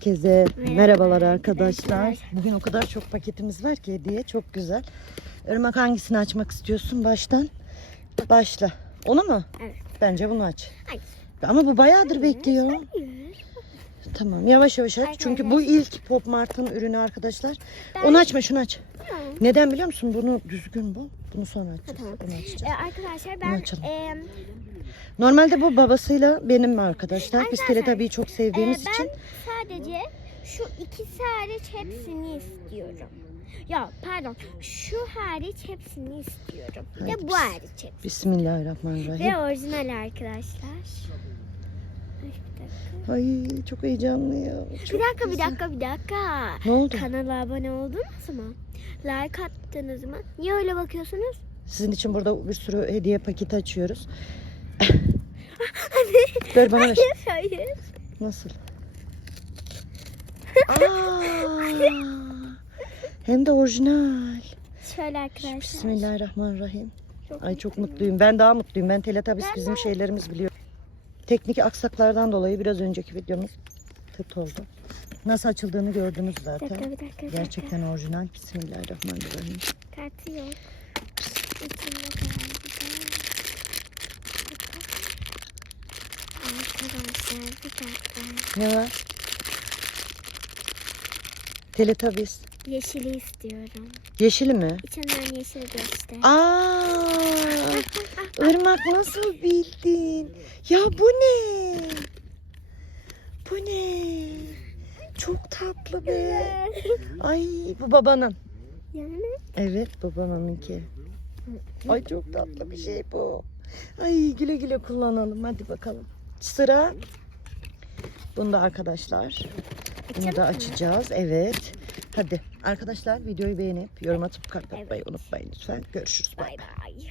Herkese Merhaba merhabalar arkadaşlar. arkadaşlar. Bugün o kadar çok paketimiz var ki hediye çok güzel. Irmak hangisini açmak istiyorsun baştan? Başla. Onu mu? Evet. Bence bunu aç. Hayır. Ama bu bayağıdır bekliyor. Hayır. Tamam yavaş yavaş aç. Çünkü bu ilk Pop Mart'ın ürünü arkadaşlar. Ben- Onu açma şunu aç. Tamam. Neden biliyor musun? Bunu düzgün bu. Bunu sonra açacağız. tamam. Bunu açacağız. Ee, arkadaşlar ben açalım. Normalde bu babasıyla benim arkadaşlar. Biz Arkadaşlar, Teletubby'yi çok e, sevdiğimiz ben için. sadece şu ikisi hariç hepsini istiyorum. Ya pardon şu hariç hepsini istiyorum. Bir Haydi de bu biz- hariç hepsi. Bismillahirrahmanirrahim. Ve orijinal arkadaşlar. Ay, bir dakika. Çok heyecanlıyım. Bir Çok dakika bir güzel. dakika bir dakika. Ne oldu? Kanala abone oldunuz mu? Like attınız mı? Niye öyle bakıyorsunuz? Sizin için burada bir sürü hediye paketi açıyoruz. Ver bana ver. Hayır hayır. Nasıl? Aa, hem de orijinal. Şöyle arkadaşlar. Bismillahirrahmanirrahim. Çok Ay çok mutluyum. Ben daha mutluyum. Ben Teletubbies bizim şeylerimiz biliyor. Teknik aksaklardan dolayı biraz önceki videomuz tırt oldu. Nasıl açıldığını gördünüz Bir dakika zaten. bir dakika. bir dakika. Gerçekten orijinal. Bismillahirrahmanirrahim. Kartı yok. İçinde galiba. Arkadaşlar bir dakika. Ne var? Teletubbies. Yeşili istiyorum. Yeşili mi? İçinden yeşil geçti. Aa, Irmak nasıl bildin? Ya bu ne? Bu ne? Çok tatlı be. Ay bu babanın. yani Evet babanınki. Ay çok tatlı bir şey bu. Ay güle güle kullanalım hadi bakalım. Sıra bunda arkadaşlar. Bunu da açacağız. Evet. Hadi arkadaşlar videoyu beğenip yorum atıp kalp atmayı unutmayın lütfen. Görüşürüz. Bay. bay.